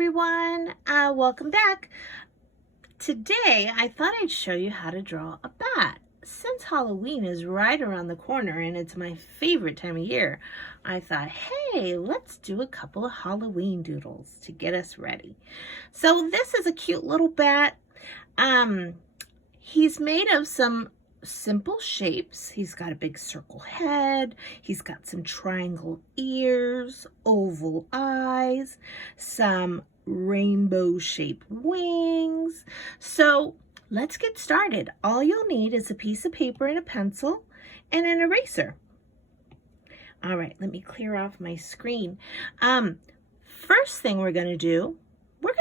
everyone, welcome back. Today I thought I'd show you how to draw a bat. Since Halloween is right around the corner and it's my favorite time of year, I thought, hey, let's do a couple of Halloween doodles to get us ready. So this is a cute little bat. He's made of some simple shapes. He's got a big circle head, he's got some triangle ears, oval eyes, some rainbow shaped wings. So let's get started. All you'll need is a piece of paper and a pencil and an eraser. All right, let me clear off my screen. First thing we're going to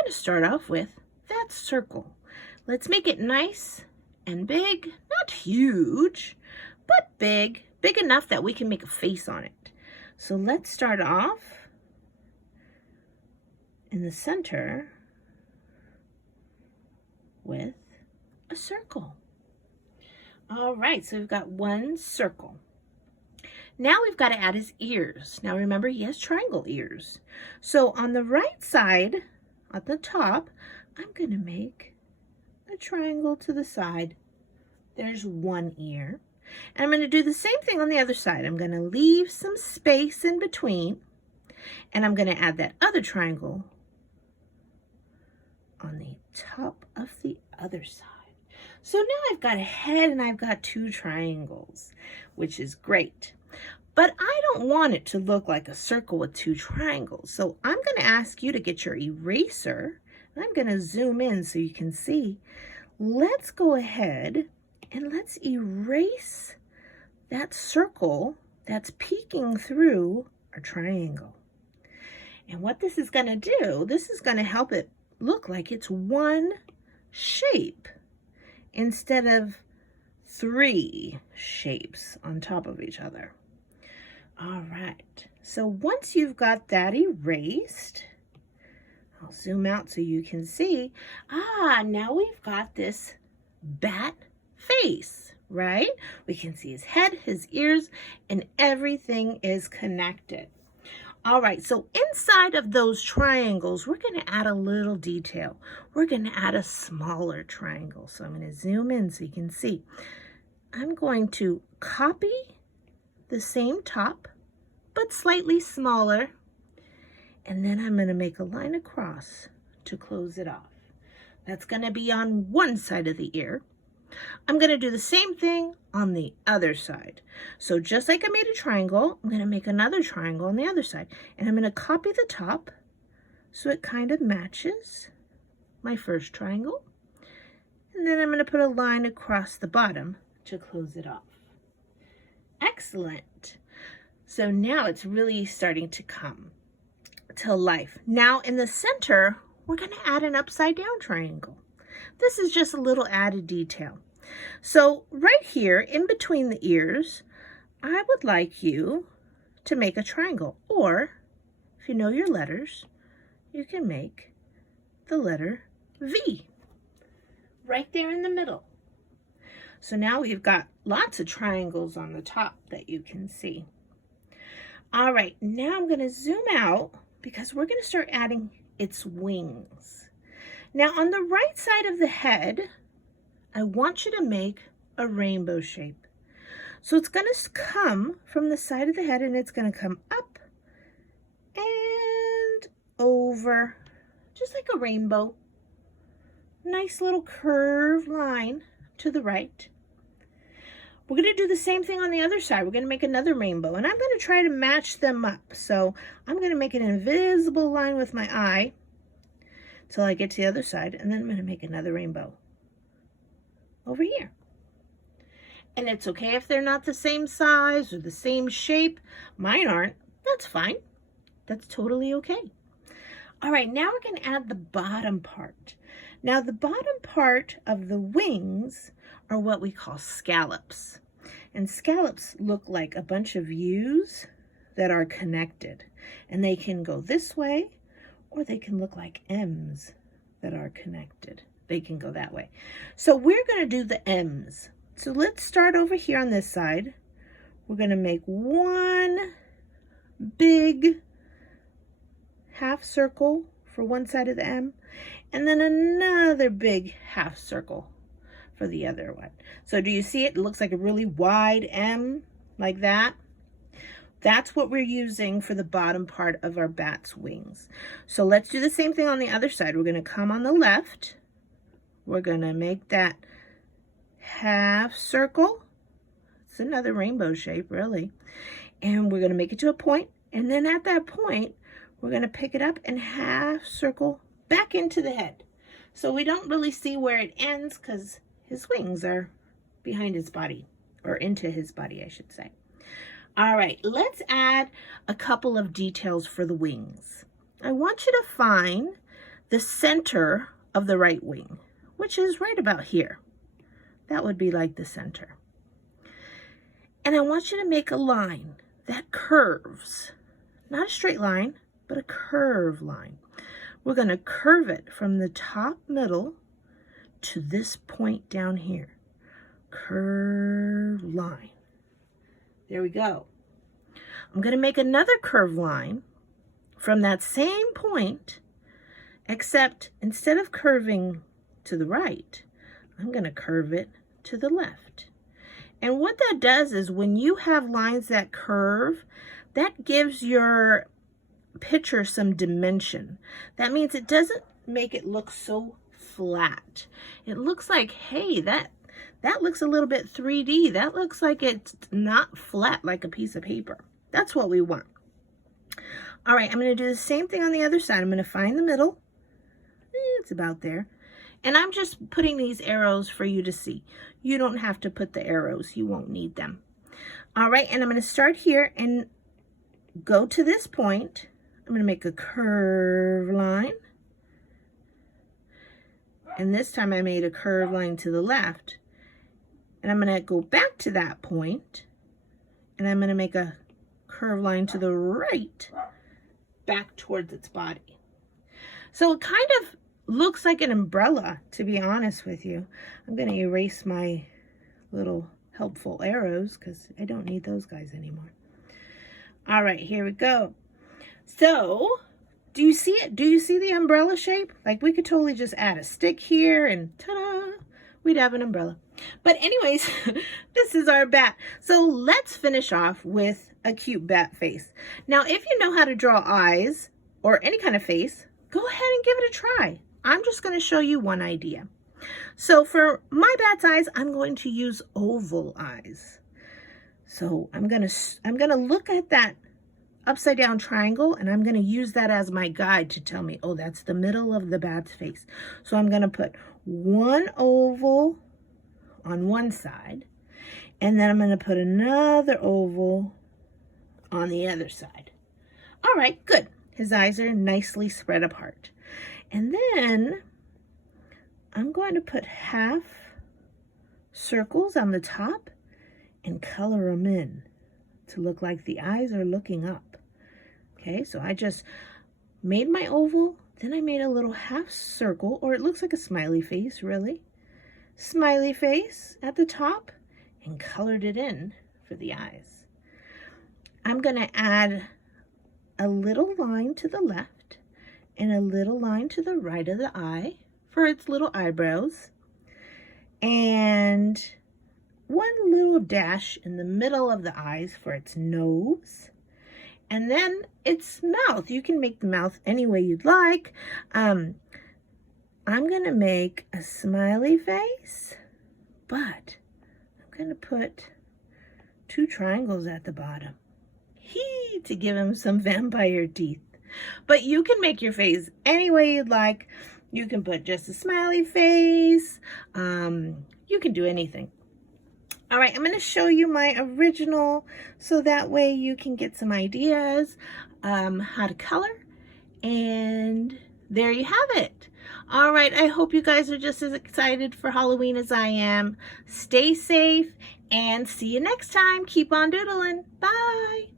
start off with that circle. Let's make it nice and big, not huge, but big enough that we can make a face on it. So let's start off in the center with a circle. All right, so we've got one circle. Now we've got to add his ears. Now remember, he has triangle ears. So on the right side, at the top, I'm going to make a triangle to the side. There's one ear. And I'm going to do the same thing on the other side. I'm going to leave some space in between, and I'm going to add that other triangle on the top of the other side. So now I've got a head and I've got two triangles, which is great. But I don't want it to look like a circle with two triangles. So I'm going to ask you to get your eraser. I'm going to zoom in so you can see. Let's go ahead and let's erase that circle that's peeking through our triangle. And what this is going to do, this is going to help it look like it's one shape instead of three shapes on top of each other. All right, so once you've got that erased, I'll zoom out so you can see. Now we've got this bat face, right? We can see his head, his ears, and everything is connected. All right, so inside of those triangles, we're going to add a little detail. We're going to add a smaller triangle. So I'm going to zoom in so you can see. I'm going to copy the same top, but slightly smaller. And then I'm going to make a line across to close it off. That's going to be on one side of the ear. I'm going to do the same thing on the other side. So just like I made a triangle, I'm going to make another triangle on the other side. And I'm going to copy the top so it kind of matches my first triangle. And then I'm going to put a line across the bottom to close it off. Excellent. So now it's really starting to come to life. Now in the center, we're going to add an upside down triangle. This is just a little added detail. So right here in between the ears, I would like you to make a triangle, or if you know your letters, you can make the letter V right there in the middle. So now we've got lots of triangles on the top that you can see. All right, now I'm going to zoom out because we're going to start adding its wings. Now on the right side of the head, I want you to make a rainbow shape. So it's going to come from the side of the head and it's going to come up and over, just like a rainbow. Nice little curved line to the right. We're going to do the same thing on the other side. We're going to make another rainbow, and I'm going to try to match them up. So I'm going to make an invisible line with my eye till I get to the other side, and then I'm going to make another rainbow over here. And it's okay if they're not the same size or the same shape. Mine aren't. That's fine. That's totally okay. All right, now we're going to add the bottom part. Now the bottom part of the wings are what we call scallops. And scallops look like a bunch of U's that are connected. And they can go this way, or they can look like M's that are connected. They can go that way. So we're going to do the M's. So let's start over here on this side. We're going to make one big half circle for one side of the M, and then another big half circle for the other one. So do you see it? It looks like a really wide M like that. That's what we're using for the bottom part of our bat's wings. So let's do the same thing on the other side. We're going to come on the left. We're going to make that half circle. It's another rainbow shape, really. And we're going to make it to a point. And then at that point, we're going to pick it up and half circle back into the head. So we don't really see where it ends because his wings are behind his body, or into his body, I should say. All right, let's add a couple of details for the wings. I want you to find the center of the right wing, which is right about here. That would be like the center. And I want you to make a line that curves, not a straight line, but a curved line. We're going to curve it from the top middle to this point down here. Curved line. There we go. I'm going to make another curved line from that same point, except instead of curving to the right, I'm going to curve it to the left. And what that does is when you have lines that curve, that gives your picture some dimension. That means it doesn't make it look so flat. It looks like, hey, that looks a little bit 3D. That looks like it's not flat like a piece of paper. That's what we want. All right, I'm going to do the same thing on the other side. I'm going to find the middle. It's about there. And I'm just putting these arrows for you to see. You don't have to put the arrows. You won't need them. All right, and I'm going to start here and go to this point. I'm going to make a curved line. And this time I made a curved line to the left. And I'm going to go back to that point. And I'm going to make a curved line to the right, back towards its body. So it kind of looks like an umbrella, to be honest with you. I'm going to erase my little helpful arrows because I don't need those guys anymore. All right, here we go. So, do you see it? Do you see the umbrella shape? Like, we could totally just add a stick here and ta-da, we'd have an umbrella. But anyways, this is our bat. So let's finish off with a cute bat face. Now, if you know how to draw eyes or any kind of face, go ahead and give it a try. I'm just going to show you one idea. So for my bat's eyes, I'm going to use oval eyes. So I'm going to look at that upside down triangle, and I'm going to use that as my guide to tell me, oh, that's the middle of the bat's face. So I'm going to put one oval on one side, and then I'm going to put another oval on the other side. All right, good. His eyes are nicely spread apart. And then I'm going to put half circles on the top and color them in to look like the eyes are looking up. Okay, so I just made my oval, then I made a little half circle, or it looks like a smiley face, really. Smiley face at the top, and colored it in for the eyes. I'm going to add a little line to the left and a little line to the right of the eye for its little eyebrows, and one little dash in the middle of the eyes for its nose, and then its mouth. You can make the mouth any way you'd like. I'm going to make a smiley face, but I'm going to put 2 triangles at the bottom to give him some vampire teeth. But you can make your face any way you'd like. You can put just a smiley face. You can do anything. All right, I'm going to show you my original so that way you can get some ideas how to color. And there you have it. All right, I hope you guys are just as excited for Halloween as I am. Stay safe and see you next time. Keep on doodling. Bye.